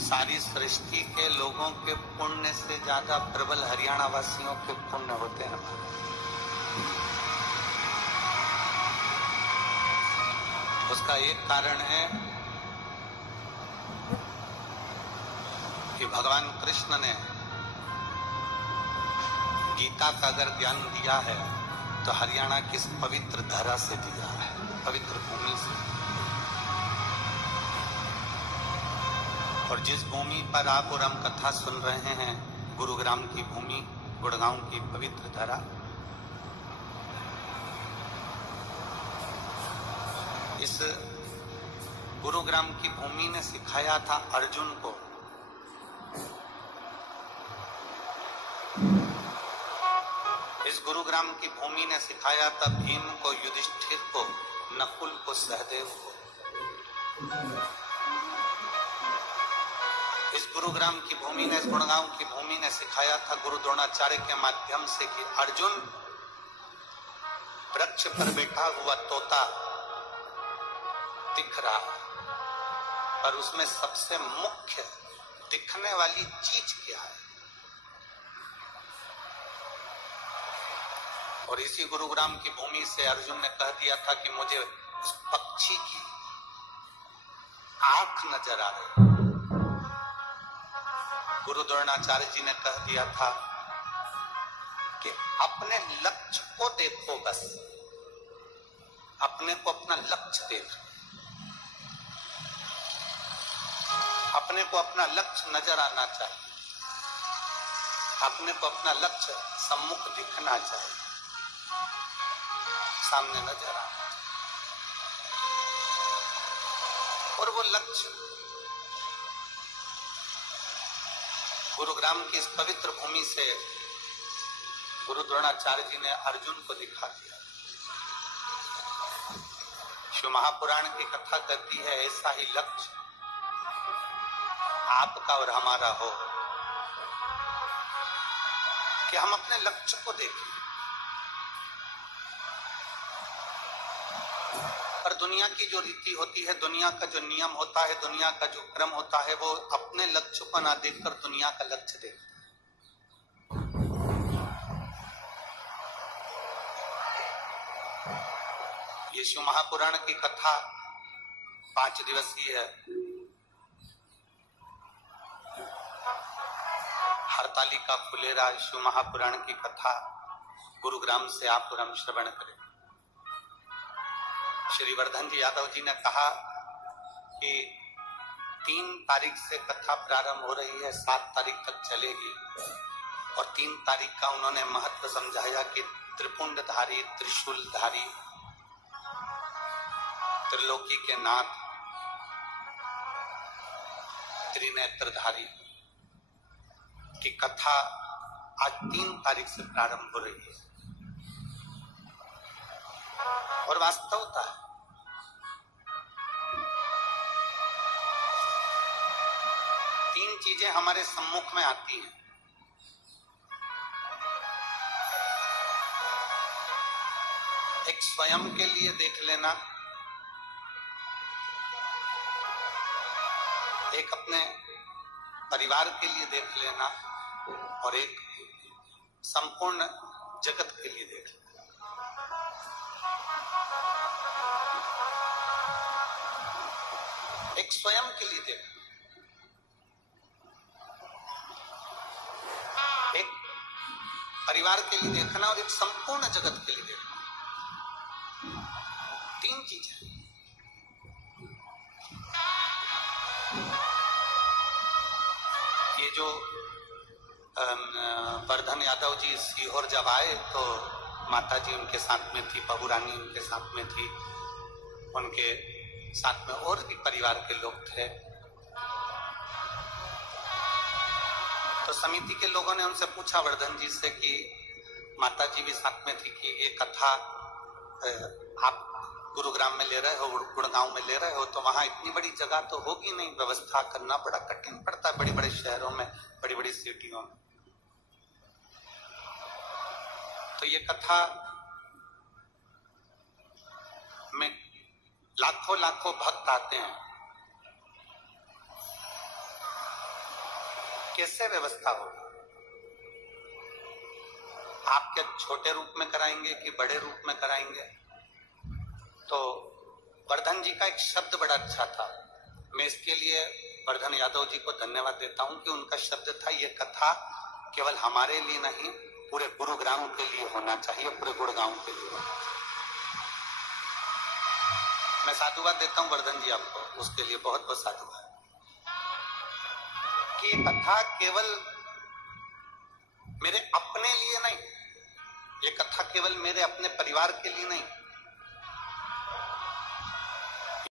सारी सृष्टि के लोगों के पुण्य से ज्यादा प्रबल हरियाणा वासियों के पुण्य होते हैं। उसका एक कारण है कि भगवान कृष्ण ने गीता का अगर ज्ञान दिया है तो हरियाणा की पवित्र धरा से दिया है, पवित्र भूमि से। और जिस भूमि पर आप और हम कथा सुन रहे हैं, गुरुग्राम की भूमि, गुड़गांव की पवित्र धरा, इस गुरुग्राम की भूमि ने सिखाया था अर्जुन को इस गुरुग्राम की भूमि ने सिखाया था भीम को, युधिष्ठिर को, नकुल को, सहदेव को। इस गुरुग्राम की भूमि ने, इस गुड़गांव की भूमि ने सिखाया था गुरु द्रोणाचार्य के माध्यम से कि अर्जुन, वृक्ष पर बैठा हुआ तोता दिख रहा, पर उसमें सबसे मुख्य दिखने वाली चीज क्या है? और इसी गुरुग्राम की भूमि से अर्जुन ने कह दिया था कि मुझे उस पक्षी की आंख नजर आ रही। गुरु द्रोणाचार्य जी ने कह दिया था कि अपने लक्ष्य को देखो, बस अपने को, अपना लक्ष्य देख, अपने को अपना लक्ष्य नजर आना चाहिए, अपने को अपना लक्ष्य सम्मुख दिखना चाहिए, सामने नजर आना। और वो लक्ष्य गुरुग्राम की इस पवित्र भूमि से गुरु द्रोणाचार्य जी ने अर्जुन को दिखा दिया। शिव महापुराण की कथा कहती है, ऐसा ही लक्ष्य आपका और हमारा हो कि हम अपने लक्ष्य को देखें। पर दुनिया की जो रीति होती है, दुनिया का जो नियम होता है, दुनिया का जो क्रम होता है, वो अपने लक्ष्य को ना देखकर दुनिया का लक्ष्य देखता है। ये शिव महापुराण की कथा 5 दिवसीय है। हरतालिका फुलेरा शिव महापुराण की कथा गुरुग्राम से आप और हम श्रवण करें। श्री वर्धन जी यादव जी ने कहा कि 3 तारीख से कथा प्रारंभ हो रही है, 7 तारीख तक चलेगी। और 3 तारीख का उन्होंने महत्व समझाया कि त्रिपुंडधारी, त्रिशूलधारी, त्रिलोकी के नाथ, त्रिनेत्रधारी की कथा आज 3 तारीख से प्रारंभ हो रही है। और वास्तवता है, तीन चीजें हमारे सम्मुख में आती हैं। एक स्वयं के लिए देख लेना, एक अपने परिवार के लिए देख लेना, और एक संपूर्ण जगत के लिए देख लेना। एक स्वयं के लिए देखना, एक परिवार के लिए देखना, और एक संपूर्ण जगत के लिए देखना। 3 चीजें। ये जो वर्धन यादव जी सीहोर जब आए तो माता जी उनके साथ में थी, बहू रानी उनके साथ में थी, उनके साथ में और भी परिवार के लोग थे। तो समिति के लोगों ने उनसे पूछा वर्धन जी से कि माता जी भी साथ में थी कि ये कथा आप गुरुग्राम में ले रहे हो, गुड़गांव में ले रहे हो, तो वहां इतनी बड़ी जगह तो होगी नहीं, व्यवस्था करना बड़ा कठिन पड़ता है बड़े बड़े शहरों में, बड़ी बड़ी सिटियों में। तो ये कथा में लाखों लाखों भक्त आते हैं। कैसे व्यवस्था हो? आप क्या छोटे रूप में कराएंगे कि बड़े रूप में कराएंगे? तो वर्धन जी का एक शब्द बड़ा अच्छा था, मैं इसके लिए वर्धन यादव जी को धन्यवाद देता हूं कि उनका शब्द था, ये कथा केवल हमारे लिए नहीं पूरे गुरुग्राम के लिए होना चाहिए, पूरे गुड़गांव के लिए। मैं साधुवाद देता हूं वर्धन जी आपको, उसके लिए बहुत बहुत साधुवाद कि ये कथा केवल मेरे अपने लिए नहीं, ये कथा केवल मेरे अपने परिवार के लिए नहीं,